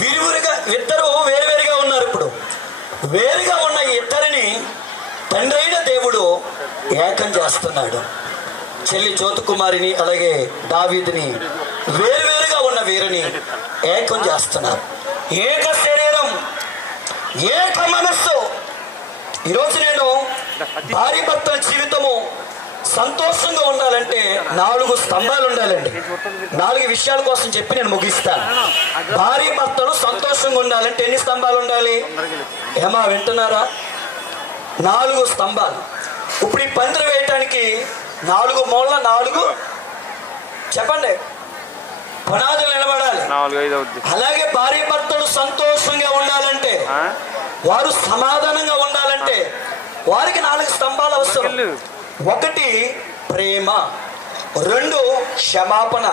విరువురుగా ఇద్దరు వేరువేరుగా ఉన్నారు. ఇప్పుడు వేరుగా ఉన్న ఇద్దరిని తండ్రి అయిన దేవుడు ఏకం చేస్తున్నాడు. చెల్లి జ్యోతికుమారిని అలాగే దావీదుని వేరువేరుగా ఉన్న వీరిని ఏకం చేస్తున్నారు. ఏక శరీరం, ఏక మనస్సు. ఈరోజు నేను భార్య భర్తల జీవితము సంతోషంగా ఉండాలంటే 4 స్తంభాలు ఉండాలండి. 4 విషయాల కోసం చెప్పి నేను ముగిస్తాను. భార్య భర్తలు సంతోషంగా ఉండాలంటే ఎన్ని స్తంభాలు ఉండాలి? ఏమా వింటున్నారా? 4 స్తంభాలు. ఇప్పుడు ఈ పందిరి వేయటానికి 4 మూల 4 చెప్పండి పునాదులు నిలబడాలి. అలాగే భార్య భర్తలు సంతోషంగా ఉండాలంటే, వారు సమాధానంగా ఉండాలంటే వారికి 4 స్తంభాలు అవసరం. 1 ప్రేమ, 2 క్షమాపణ,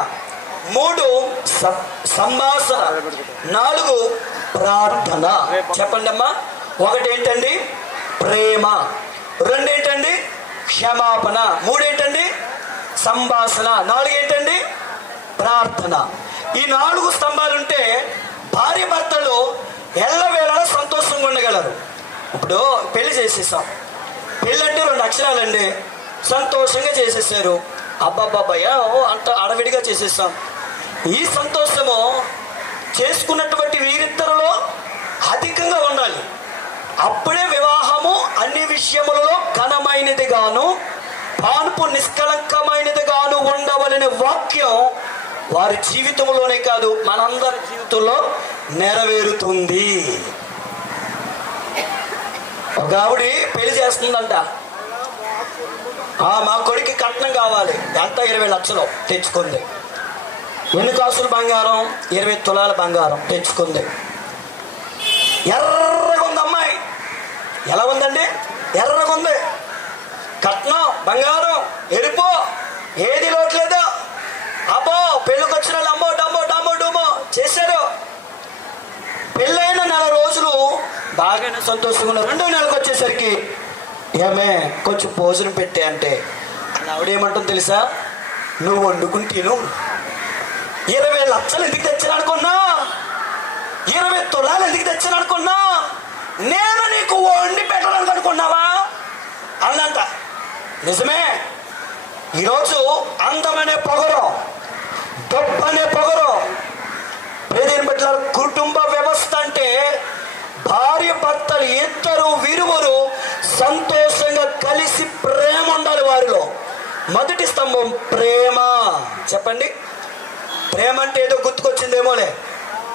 3 సంభాషణ, 4 ప్రార్థన. చెప్పండి అమ్మా. 1 ఏంటండి? ప్రేమ. 2 ఏంటండి? క్షమాపణ. 3 ఏంటండి? సంభాషణ. 4 ఏంటండి? ప్రార్థన. ఈ 4 స్తంభాలుంటే భార్య భర్తలు ఎల్లవేళలా సంతోషంగా ఉండగలరు. ఇప్పుడు పెళ్లి చేసేసాం. పెళ్ళి అంటే 2 అక్షరాలండి. సంతోషంగా చేసేసారు. అబ్బాబ్బాయ్య అంత అడవిడిగా చేసేసాం. ఈ సంతోషము చేసుకున్నటువంటి వీరిద్దరిలో అధికంగా ఉండాలి. అప్పుడే వివాహము అన్ని విషయములలో ఘనమైనది గాను పాన్పు నిష్కలంకమైనది గాను ఉండవలనే వాక్యం వారి జీవితంలోనే కాదు మనందరి జీవితంలో నెరవేరుతుంది. ఒక ఆవిడ పెళ్లి చేస్తుందంట. మా కొడుకు కట్నం కావాలి. ఎంత? 20 లక్షలు తెచ్చుకుంది. ఎన్ని కాసులు బంగారం? 20 తులాల బంగారం తెచ్చుకుంది. ఎర్రగా ఉంది అమ్మాయి. ఎలా ఉందండి? ఎర్రగా ఉంది. కట్నం బంగారం ఎరుపో ఏది లోట్లేదు. అబ్బో పెళ్ళికి వచ్చిన వాళ్ళు అమ్మో డమ్మో డమ్మో డమ్మో చేశారు. పెళ్ళైన 4 రోజులు బాగానే సంతోషంగా ఉన్నారు. 2వ నెలకు వచ్చేసరికి ఏమే కొంచెం భోజనం పెట్టే అంటే ఆవిడేమంటుంది తెలుసా? నువ్వు వండుకుని తిను. 20 లక్షలు ఎందుకు తెచ్చాను అనుకున్నా? 20 తులాలు ఎందుకు తెచ్చాను అనుకున్నా? నేను నీకు వండి పెట్టడానికి అనుకున్నావా అన్నంట. నిజమే. ఈరోజు అందమనే పొగరు, డబ్బనే పొగరు, ప్రేదేని బట్ల కుటుంబ వ్యవస్థ అంటే భార్య భర్తలు ఇద్దరు విరువురు సంతోషంగా కలిసి ప్రేమ ఉండాలి వారిలో. 1 స్తంభం ప్రేమ. చెప్పండి. ప్రేమ అంటే ఏదో గుర్తుకొచ్చిందేమోలే.